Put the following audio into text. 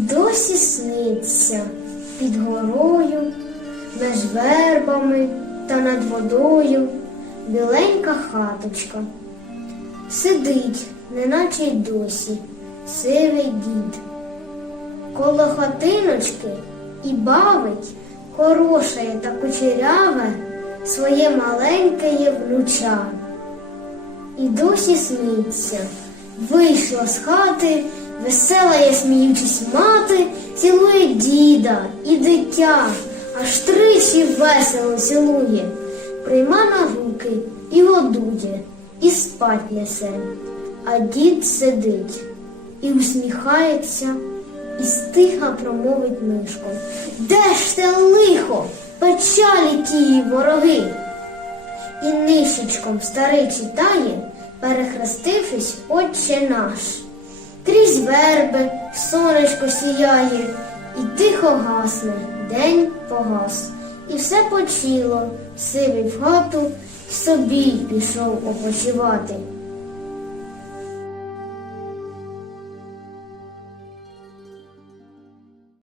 досі сниться під горою, меж вербами та над водою біленька хаточка. Сидить, неначе й досі, сивий дід. Коло хатиночки і бавить хороше та кучеряве своє маленьке є внуча. І досі сниться, вийшла з хати, весела я сміючись мати, цілує діда і дитя, аж тричі весело цілує, прийма на руки і годує, і спать несе. А дід сидить і усміхається, і стиха промовить мишком. Де ж те лихо, печалі тії вороги? І нишечком старий читає, перехрестившись, Отче наш. Крізь верби сонечко сіяє, і тихо гасне, день погас. І все почило, сивий в хату, собі пішов опочивати.